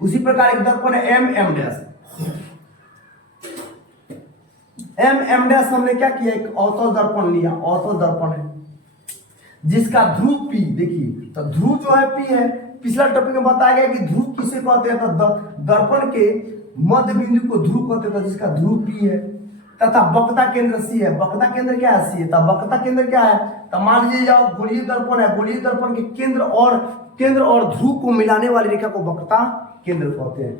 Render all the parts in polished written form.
उसी प्रकार एक दर्पण है M M dash. M M dash हमने क्या किया, एक अवतल दर्पण लिया, अवतल दर्पण है जिसका ध्रुव पी, देखिए तो ध्रुव जो है पी है। पिछला टॉपिक में बताया गया कि ध्रुव किसे कहते हैं, तो दर्पण के मध्य बिंदु को ध्रुव कहते हैं, जिसका ध्रुव पी है, तथा वक्रता केंद्र सी है। वक्रता केंद्र क्या है, सी है। तब वक्रता केंद्र क्या है, तो मान लीजिए जाओ गोलीय दर्पण है, गोलीय दर्पण के केंद्र और ध्रुव को मिलाने वाली रेखा को वक्रता केंद्र कहते हैं।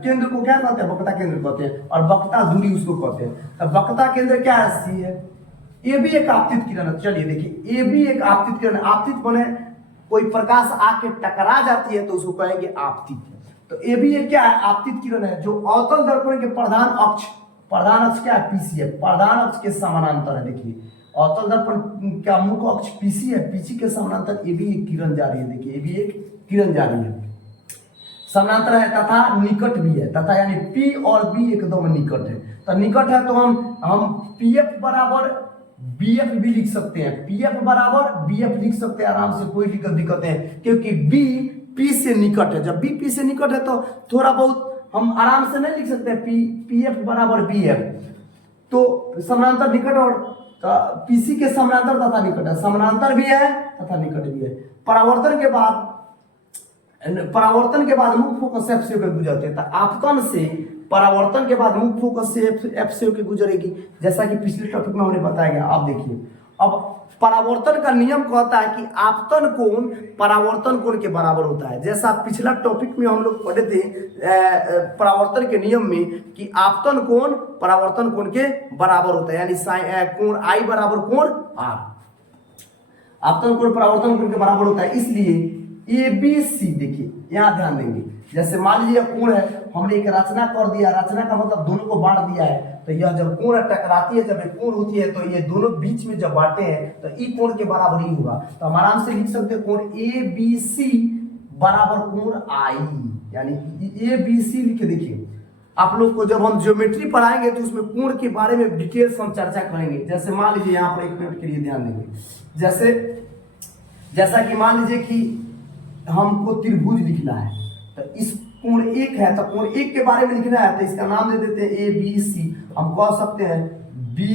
केंद्र को क्या कहते हैं, वक्रता केंद्र कहते हैं, और वक्रता दूरी उसको कहते हैं। तब वक्रता केंद्र क्या है, सी है। ये भी एक आपतित किरण है। चलिए देखिए, ये भी एक आपतित किरण है। आपतित बने कोई प्रकाश आके टकरा जाती है तो उसको कहेंगे आपतित। तो ये भी एक क्या है, आपतित किरण है, जो अवतल दर्पण के प्रधान अक्ष क्या है, पीसी है, प्रधान अक्ष के समानांतर है। देखिए अवतल दर्पण का मुख्य अक्ष पीसी है, पीसी के समानांतर ये भी एक किरण जा रही है। देखिए ये भी एक किरण जा रही है, समानांतर है तथा निकट भी है। तथा यानी पी और बी एकदम निकट है। तो निकट है तो हम पीएफ बराबर बीएफ भी लिख सकते हैं, पीएफ बराबर बीएफ लिख सकते हैं आराम से, कोई दिक्कत है, क्योंकि बी पी से निकट है। जब बी पी से निकट है तो थोड़ा बहुत हम आराम से नहीं लिख सकते पीएफ बराबर बीएफ। तो समानांतर निकट और पीसी के समानांतर तथा निकट है, समानांतर भी है तथा निकट भी है। परावर्तन के बाद मुख्य फोकस एफ से होकर गुजरते हैं। आपतन से परावर्तन के बाद मुख्य फोकस से एफ से होकर गुजरेगी, जैसा कि पिछले टॉपिक में हमने बताया गया। आप देखिए, अब परावर्तन का नियम कहता है कि आपतन कोण परावर्तन कोण के बराबर होता है। जैसा पिछला टॉपिक में हम लोग पढ़े थे परावर्तन के नियम में कि आपतन कोण परावर्तन कोण के बराबर होता है, यानी कोण आई बराबर कोण आर। आपतन कोण परावर्तन कोण के बराबर होता है। इसलिए ए बी सी, देखिए यहाँ ध्यान देंगे, जैसे मान लीजिए कोण है, हमने एक रचना कर दिया, रचना का मतलब दोनों को बांट दिया है। तो यह जब कोण टकराती है, जब एक कोण होती है, तो ये दोनों बीच में जब बांटे हैं तो ई कोण के बराबर ही होगा। तो हम आराम से लिख सकते हैं कोण ए बी सी बराबर कोण आई, यानी ए बी सी लिख के देखिए। आप लोग को जब हम ज्योमेट्री पढ़ाएंगे तो उसमें कोण के बारे में डिटेल्स हम चर्चा करेंगे। जैसे मान लीजिए यहाँ पर एक मिनट के लिए ध्यान देंगे, जैसा कि मान लीजिए कि हमको त्रिभुज लिखना है, तो इस कोण एक है, तो कोण एक के बारे में लिखना है, तो इसका नाम दे देते हैं ए बी सी। हम कह सकते हैं बी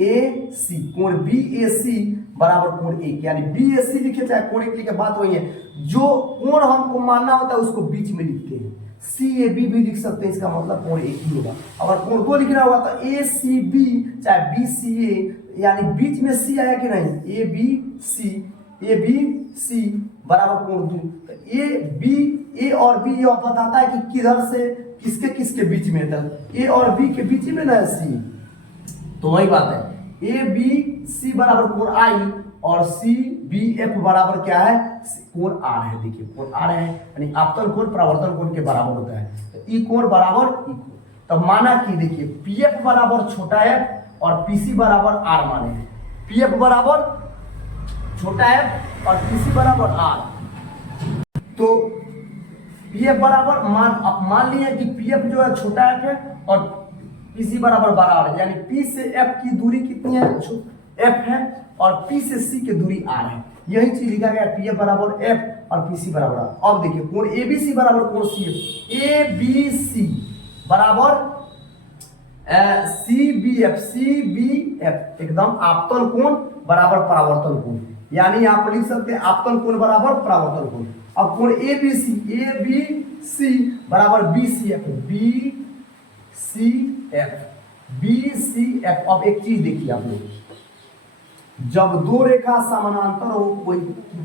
ए सी, कोण बी ए सी बराबर कोण एक, यानी बी ए सी लिखे चाहे कोण एक लिखे, बात वही है। जो कोण हमको मानना होता है उसको बीच में लिखते हैं, सी ए बी भी लिख सकते हैं, इसका मतलब कोण एक ही होगा। अगर कोण दो लिखना होगा तो ए सी बी चाहे बी सी ए, यानी बीच में सी आया कि नहीं, ए बी सी बराबर कोण दो। तो ए और बी यह बताता है कि किधर से किसके बीच में था, ए और बी के बीच में ना सी, तो वही बात है। ए बी सी बराबर कोण आई और सी बी एफ बराबर क्या है, कोण आर है। देखिए कोण आर है, यानी आपतन कोण परावर्तन कोण के बराबर होता है। तो ई कोण बराबर ई कोण। तो माना कि देखिए पीएफ बराबर छोटा एफ और पीसी बराबर आर माने, पीएफ बराबर छोटा एफ और पीसी बराबर आर। तो पीएफ बराबर मान लिया कि पीएफ जो है छोटा एफ है और पीसी बराबर बराबर है, यानी पी से एफ की दूरी कितनी है, एफ है, और पी से सी की दूरी आर है। यही चीज लिखा गया, पीएफ बराबर एफ और पीसी बराबर आर। अब देखिए कोण एबीसी बराबर कोण सीएफ, एबीसी बराबर सी बी एफ एकदम आपतन कोण बराबर परावर्तन कोण, यानी आप लिख सकते हैं आपतन कोण बराबर परावर्तन कोण। अब कोण ए बी सी बराबर बी सी एफ। अब एक चीज देखिए आप लोग, जब दो रेखा समानांतर हो, कोई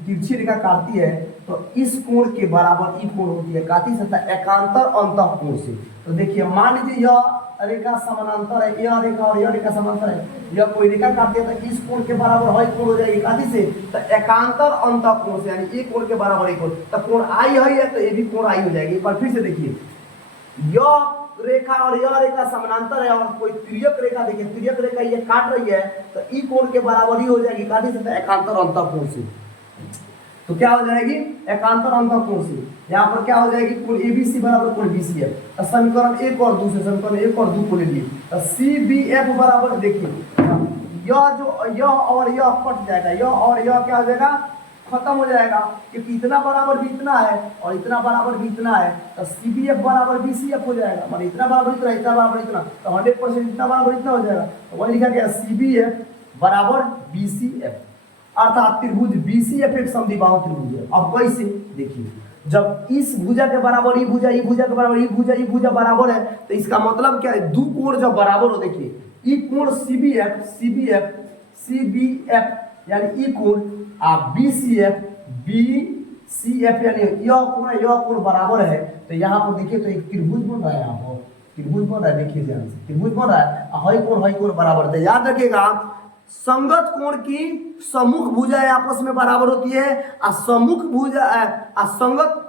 तिरछी रेखा काटती है, तो इस कोण के बराबर ई कोण होती है, काटी सकता है एकांतर अंतः कोण से। तो देखिए मान लीजिए यह रेखा समानांतर है, यह रेखा और यह रेखा समानांतर है, यह कोई रेखा काटती है तो इस कोण के बराबर वही कोण हो जाएगी काटी से, तो एकांतर अंतः कोण से, यानी एक कोण के बराबर एक कोण, तो कोण आई है तो ये भी कोण आई हो जाएगी। पर फिर से देखिए, यह रेखा और यह रेखा समानांतर है और कोई तिर्यक रेखा, देखिए तिर्यक रेखा ये काट रही है तो ई कोण के बराबर ही हो जाएगी काटी से, तो एकांतर अंतः कोण से। तो क्या हो जाएगी, एकांतर अंतः कोण से। यहाँ पर क्या हो जाएगी, कोण एबीसी बराबर कोण बीसी है। तो समीकरण एक और दो से समीकरण एक और दो को ले लिए, तो सी बी एफ बराबर, देखिए यह और यह कट जाएगा, यह और यह क्या हो जाएगा, खत्म हो जाएगा, क्योंकि इतना बराबर भी इतना है और इतना बराबर भी इतना है, तो CBF बराबर BCF हो जाएगा। मतलब इतना बराबर इतना, इतना बराबर इतना, तो 100% इतना बराबर इतना हो जाएगा। तो वही लिखा गया CBF बराबर BCF, अर्थात त्रिभुज BCF एक समद्विबाहु त्रिभुज है। अब कैसे देखिए, जब इस भुजा के बराबर ई भुजा, ई भुजा के बराबर ई भुजा, ई भुजा बराबर है, तो इसका मतलब क्या है, दो कोण जब बराबर हो, देखिए ई कोण CBF यानी ई कोण BCF यानी यह कोण बराबर है। तो यहाँ पर देखिए तो एक त्रिभुज बन रहा है, यहाँ पर त्रिभुज बन रहा है, देखिए ध्यान से त्रिभुज बन रहा है, हई कोण बराबर है। याद रखिएगा, संगत कोण की सम्मुख भुजाएं आपस में बराबर होती है, सम्मुख भुजा संगत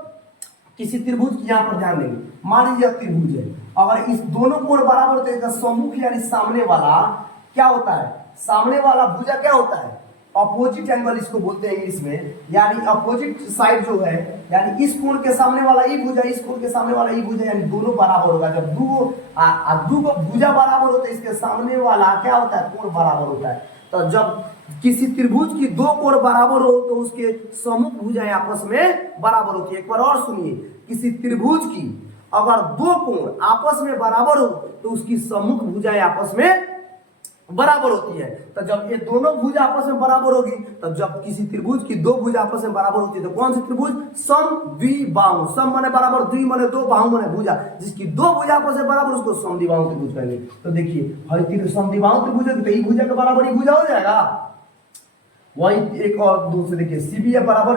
किसी त्रिभुज की, यहाँ पर ध्यान देंगे, मान लीजिए त्रिभुज है, अगर इस दोनों कोण बराबर होते हैं तो सम्मुख यानी सामने वाला क्या होता है, सामने वाला भुजा क्या होता है, अपोजिट एंगल इसको बोलते हैं इंग्लिश में, यानी अपोजिट साइड जो है, यानी इस कोण के सामने वाला ई भुजा, इस कोण के सामने वाला ई भुजा, यानी दोनों बराबर होगा। जब दो भुजा बराबर होते हैं, इसके सामने वाला क्या होता है, कोण बराबर होता है। तो जब किसी त्रिभुज की दो कोण बराबर हो तो उसके सम्मुख भुजाएं आपस में बराबर होती है। एक बार और सुनिए, किसी त्रिभुज की अगर दो कोण आपस में बराबर हो तो उसकी सम्मुख भुजाएं आपस में बराबर होती है। तो जब ये दोनों भुजा आपस में बराबर होगी, तब जब किसी त्रिभुज की दो भुजा आपस में बराबर होती है, तो कौन सी त्रिभुज, समद्विबाहु, सम माने बराबर, द्वि माने दो, बाहु माने भुजा, जिसकी दो भुजा आपस में बराबर उसको समद्विबाहु त्रिभुज कहेंगे। तो देखिए समद्विबाहु त्रिभुज है तो ई भुजा के बराबर ई भुजा हो जाएगा। वही एक और दूसरे देखिए, CBF बराबर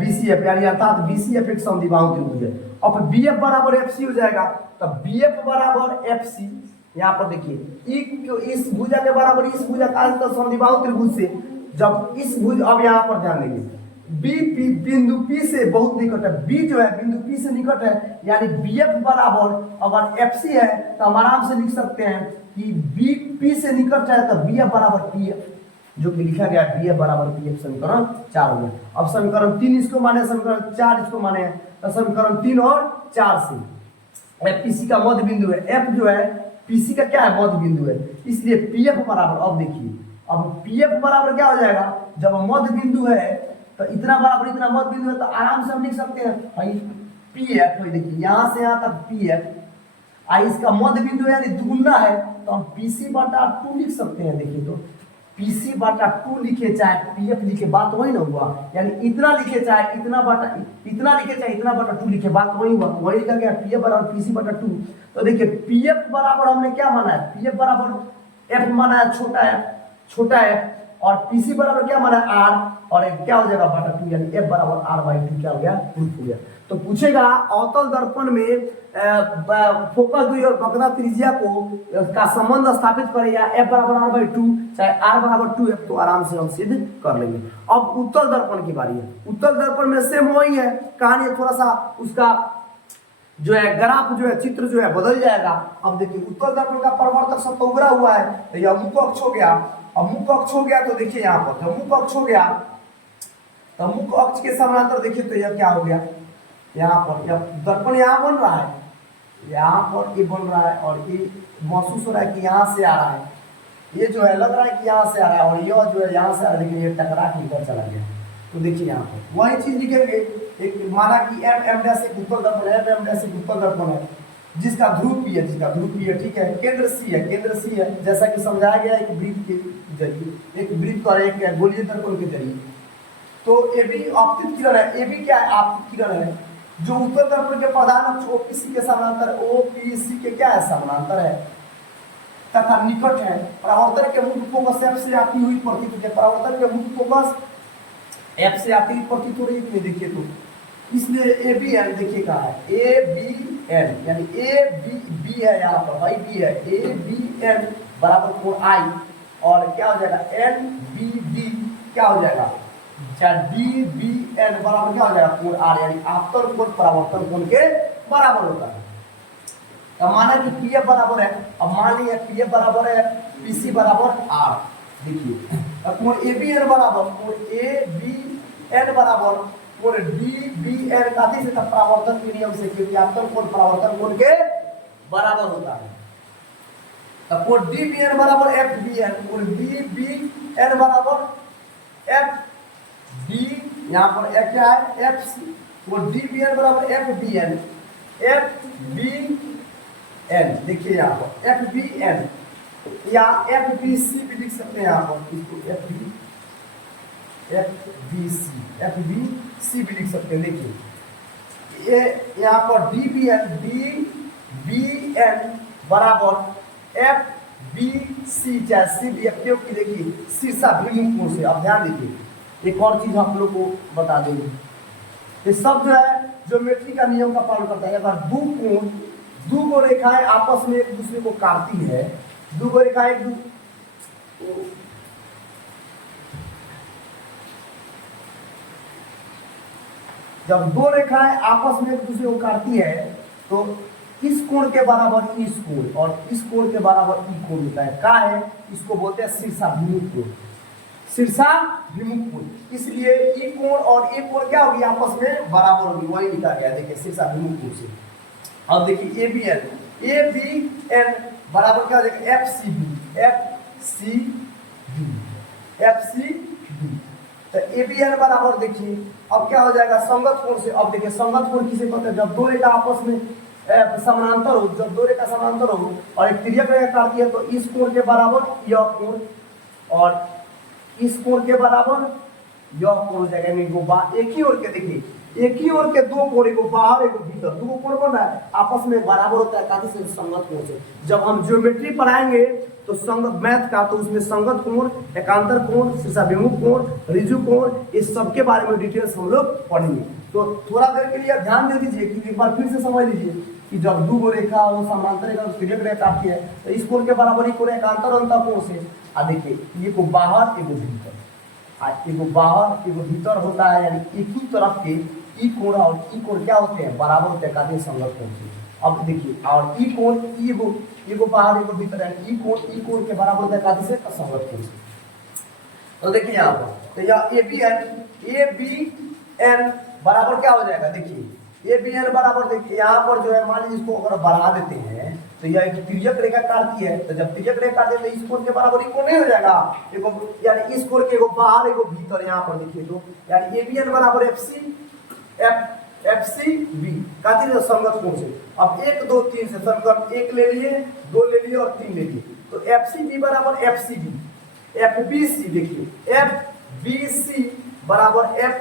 BCF यानी अर्थात BCF एक समद्विबाहु त्रिभुज है। अब BF बराबर FC हो जाएगा, तो BF बराबर FC, यहाँ पर देखिए इस भुजा के बराबर इस भुजा का अंतर समद्विबाहु त्रिभुज से, जब इस भुज, अब यहाँ पर ध्यान देंगे, B बिंदु P से बहुत निकट है, B जो है बिंदु P से निकट है, यानी BF बराबर अगर FC है तो हम आराम से लिख सकते हैं कि B P से निकट है तो BF बराबर PF, जो कि लिखा गया BF बराबर PF, समीकरण 4 हो गया। अब समीकरण 3 इसको माने, समीकरण 4 इसको माने, तो समीकरण 3 और 4 से PC का मध्य बिंदु है, F जो है PC का क्या है, मध्य बिंदु है, इसलिए PF बराबर, अब देखिए अब PF बराबर क्या हो जाएगा, जब मध्य बिंदु है तो इतना बराबर इतना मध्य बिंदु है, तो आराम से हम लिख सकते हैं PF, देखिए यहाँ से यहाँ तक PF, इसका मध्य बिंदु यानी दुगुना है, तो हम PC बटा 2 लिख सकते हैं। देखिए तो PC बटा 2 लिखे चाहे PF लिखे, बात वही ना हुआ, यानी इतना लिखे चाहे इतना लिखे चाहे इतना बटा 2 लिखे, बात वही हुआ। वही लिखा गया PF बराबर PC बटा 2। तो देखिए PF बराबर हमने क्या माना है, PF बराबर F माना है, छोटा है, और PC बराबर क्या माना है, R, और क्या हो जाएगा बटा 2, यानी F बराबर R/2 क्या हो गया, प्रूफ हो गया। तो पूछेगा अवतल दर्पण में फोकस दूरी और वक्र त्रिज्या को का संबंध स्थापित करें, या F बराबर R/2 चाहे R बराबर 2F, तो आराम से हम सिद्ध कर लेंगे। अब उत्तल दर्पण की बारी है। उत्तल दर्पण में सेम वही है कहानी, थोड़ा सा उसका जो है ग्राफ जो है, चित्र जो है बदल जाएगा। अब देखिए उत्तल दर्पण का परिवर्तक सब तो उभरा हुआ है, तो यह मुख्य अक्ष हो गया। अब मुख्य अक्ष हो गया तो देखिए यहाँ पर, तो मुख्य अक्ष हो गया, तो मुख्य अक्ष के समानांतर देखिए तो यह क्या हो गया, यहाँ पर यह दर्पण यहाँ बन रहा है, यहाँ पर ये बन रहा है, और ये महसूस हो रहा है कि यहाँ से आ रहा है, ये जो है लग रहा है कि यहाँ से आ रहा है, और यह जो है यहाँ से आ रहा है, लेकिन ये टकरा के इधर चला गया। तो देखिए यहाँ पर वही चीज लिखेंगे, एक माना कि M डैश एक उत्तल दर्पण है, M डैश एक उत्तल दर्पण है, जिसका ध्रुव P है, ठीक है, केंद्र C है, जैसा कि समझाया गया एक वृत्त के जरिए, एक वृत्त और एक गोलीय दर्पण के जरिए। तो AB आपतित किरण है, AB क्या है, आपतित किरण है, जो उत्तल दर्पण के प्रधान अक्ष OPC के समानांतर, OPC के क्या है, समानांतर है तथा निकट है। परावर्तन के मुख्य फोकस F से आती हुई प्रतीत है, परावर्तन के मुख्य फोकस F से आती हुई प्रतीत हो रही है। देखिए तो इसलिए ABN देखिए कहा है, ABN यानी AB है, यहाँ पर भाई B है, ABN बराबर कोण I, और क्या हो जाएगा NBD क्या हो जाएगा, DBN बराबर क्या हो जाएगा, कोण R, यानी आपतन कोण परावर्तन कोण के बराबर होता है। अब माना कि PF बराबर है, अब मान लिया PF बराबर है PC बराबर R, देखिए अब कोण ABN बराबर कोण ABN बराबर कोण DBN का से परावर्तन के नियम से, क्योंकि आपतन कोण परावर्तन कोण के बराबर होता है। तब कोण DBN बराबर FBN, कोण DBN बराबर FBN यहाँ पर एक क्या है एफ सी, वो डी बी एन बराबर F B N, F B N देखिए यहाँ पर एफ बी एन या एफ बी सी भी लिख सकते हैं यहाँ पर, इसको एफ बी सी भी लिख सकते हैं। देखिए ये यहाँ पर डी बी एन बराबर एफ बी सी, चाहे सी भी क्योंकि देखिए शीर्षाभिमुख कोण से। अब ध्यान दीजिए एक और चीज आप लोग को बता देंगे, ये सब जो है ज्योमेट्री का नियम का पालन करता है। अगर दो को रेखाएं आपस में एक दूसरे को काटती है, दो को रेखाएं जब दो रेखाएं आपस में एक दूसरे को काटती है तो इस कोण के बराबर इस कोण और इस कोण के बराबर ई कोण होता है। क्या है? इसको बोलते हैं शीर्षाभिमुख कोण, शीर्षाभिमुख कोण। इसलिए ई कोण और ए कोण क्या होगी आपस में बराबर होगी, वही लिखा गया देखिए शीर्षाभिमुख कोण से। अब देखिए ए बी एन बराबर क्या हो जाएगा एफ सी बी, तो ए बी एन बराबर देखिए अब क्या हो जाएगा संगत कोण से। अब देखिए संगत कोण किसे कहते हैं? जब दो रेखा आपस में समानांतर हो, जब दो रेखा समानांतर हो और एक तिर्यक रेखा काटती है तो इस कोण के बराबर यह कोण और इस कोण के बराबर यह कोण हो जाएगा। एक ही ओर के देखिए, एक ही ओर के दो कोण, को बाहर एक भीतर, दो कोण बन रहा है आपस में बराबर होता है काफी से संगत कोण से। जब हम ज्योमेट्री पढ़ाएंगे तो संगत मैथ का तो उसमें संगत कोण, एकांतर कोण, शीर्षाभिमुख कोण, ऋजु कोण, इस सब के बारे में डिटेल्स हम लोग पढ़ेंगे। तो थोड़ा देर के लिए ध्यान दे दीजिए कि एक बार फिर से समझ लीजिए कि जब दो रेखा वो समांतर रेखा तिर्यक रेखा काटती है तो इस कोण के बराबर ही कोण एकांतर अंतर कोण से। देखिए ये को बाहर एगो भीतर, एगो बाहर एगो भीतर होता है, यानी एक ही तरफ के ई कोण और ई कोण क्या होते हैं बराबर होते हैं काफी संगत कोण से। अब देखिए और ई कोण एगो बाहर एगो भीतर है, ई कोण के बराबर होता है काफी से संगत कोण से। तो देखिए यहाँ पर तो यह ए बी एन बराबर क्या हो जाएगा? देखिए ए बी एन बराबर देखिए यहाँ पर जो है मान लीजिए इसको अगर बढ़ा देते हैं तो यह एक तिर्यक रेखा काटती है, तो जब तिर्यक रेखा काटती है तो इस कोण के बराबर ई कोण नहीं हो जाएगा, एगो यानी इस कोण के एगो बाहर एगो भीतर। यहाँ पर देखिए तो यानी ए बी एन बराबर एफ सी बी काटी संगत कोण से। अब 1 2 3 से संगत 1 ले लिए, 2 ले लिए और 3 ले लिए, तो एफ सी बी बराबर F C B, F B C देखिए एफ बी सी बराबर एफ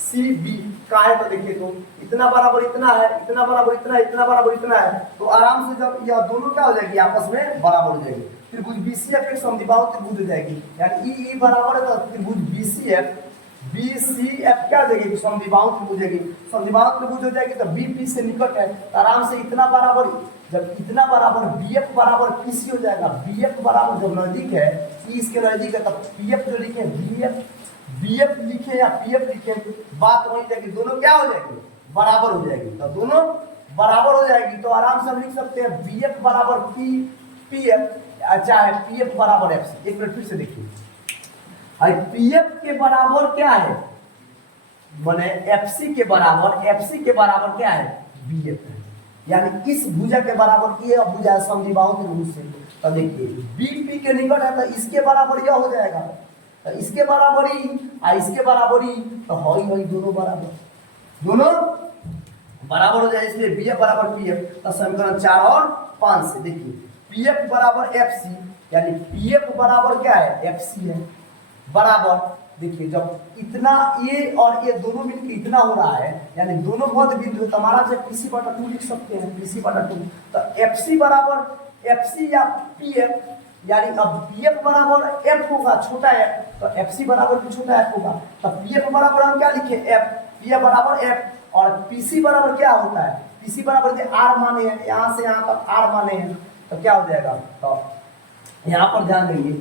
सी बी का है। तो देखिए तो इतना बराबर इतना है, इतना बराबर इतना है, इतना बराबर इतना है, तो आराम से जब यह दोनों क्या हो जाएगी आपस में बराबर हो जाएगी। त्रिभुज बीसीएफ एक समद्विबाहु त्रिभुज हो जाएगी, यानी ई बराबर है तो त्रिभुज बीसीएफ क्या हो जाएगी समद्विबाहु त्रिभुज हो जाएगी। समद्विबाहु त्रिभुज हो जाएगी तो बीपी से निकट है तो आराम से इतना बराबर, जब इतना बराबर बीएफ बराबर पीसी हो जाएगा। बीएफ बराबर जब नजदीक है, ई इसके नजदीक है, तब पीएफ जो लिखे बीएफ लिखे या पीएफ लिखे, बात वही जाएगी, दोनों क्या हो जाएगी बराबर हो जाएगी। तो दोनों बराबर हो जाएगी तो आराम से हम लिख सकते हैं बीएफ बराबर पीएफ, चाहे पीएफ बराबर एफ सी। एक मिनट फिर से देखिए, पीएफ के बराबर क्या है, माने एफसी के बराबर क्या है बीएफ है, यानी इस भुजा के बराबर ये भुजा है समद्विबाहु त्रिभुज से। तो देखिए बीपी के निकट है तो इसके बराबर यह हो जाएगा, तो इसके बराबर ही इसके बराबर ही, तो हई दोनों बराबर हो जाए, इसलिए बीएफ बराबर पीएफ। तो समीकरण 4 और 5 से देखिए पीएफ बराबर एफसी, यानी पीएफ बराबर क्या है एफसी है, बराबर देखिए जब इतना ए और ए दोनों मिलकर इतना हो रहा है, यानी दोनों मध्य बिंदु तो हमारा से PC/2 लिख सकते हैं, PC/2। तो एफसी बराबर एफसी या पीएफ, यानी अब पीएफ बराबर एफ होगा छोटा एफ, तो एफसी बराबर भी छोटा एफ होगा। तो पीएफ बराबर हम क्या लिखे एफ, पीएफ बराबर एफ, और पीसी बराबर क्या होता है, पीसी बराबर जो आर माने हैं, यहाँ से यहाँ तक आर माने हैं, तो क्या हो जाएगा, तो यहाँ पर ध्यान देंगे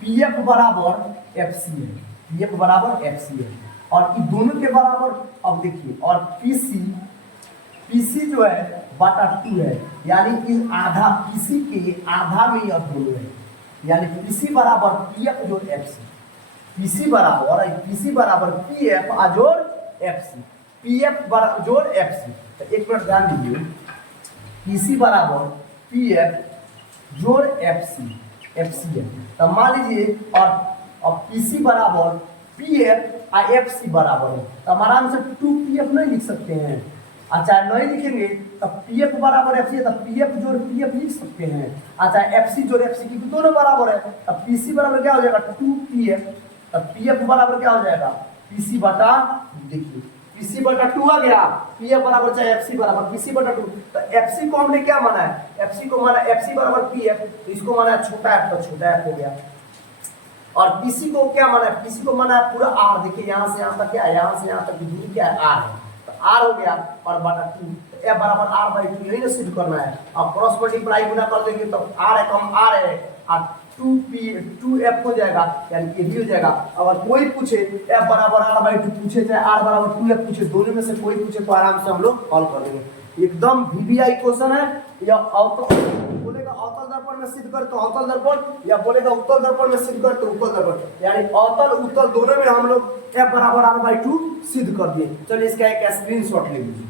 पीएफ बराबर एफसी है, पीएफ बराबर एफसी है, और इन दोनों के बराबर अब देखिए, और पीसी जो है बटा 2 है, यानी इस आधा पीसी के आधा में यह दोनों है, यानी पीसी बराबर पीएफ जोड़ एफसी, पीसी बराबर पीएफ जोड़ एफसी, पीएफ जोड़ एफसी। तो एक मिनट ध्यान दीजिए, पीसी बराबर पीएफ जोड़ एफसी है, तो मान लीजिए, और अब पीसी बराबर पीएफ और एफ सी बराबर है, तो हमारा आंसर 2pf नहीं लिख सकते हैं। अच्छा नहीं लिखेंगे तो pf बराबर एफ सी है, तो pf जोड़ pf लिख सकते हैं। अच्छा एफ सी जोड़ एफ सी की दोनों बराबर है, तो pc बराबर क्या हो जाएगा 2pf, तो pf बराबर क्या हो जाएगा pc बटा, देखिए pc बटा 2 आ गया, pf बराबर चाहे fc बराबर pc बटा 2, तो fc को हमने क्या माना है, fc को माना fc बराबर pf, तो इसको माना है छोटा f, तो छोटा f हो गया। और पीसी को क्या माना है, पीसी को माना है पूरा आर, देखिए यहाँ से यहाँ तक क्या है, यहाँ से यहाँ तक की दूरी क्या है आर है, तो आर हो गया और बटा 2, तो एफ बराबर आर बाई 2 यही ना सिद्ध करना है। और क्रॉस मल्टीप्लाई गुना कर देंगे तो आर है कम आर है और 2f हो जाएगा, यानी कि भी हो जाएगा। अगर कोई पूछे f बराबर आर बाई 2 पूछे, चाहे आर बराबर 2f पूछे, दोनों में से कोई पूछे तो आराम से हम लोग सॉल्व कर देंगे। एकदम वीवीआई क्वेश्चन है, या बोलेगा अवतल दर्पण में सिद्ध कर तो अवतल दर्पण, या बोलेगा उत्तल दर्पण में सिद्ध कर तो उत्तल दर्पण, यानी अवतल उत्तल दोनों में हम लोग f बराबर आर बाई 2 सिद्ध कर दिए। चलिए इसका एक स्क्रीनशॉट ले लीजिए।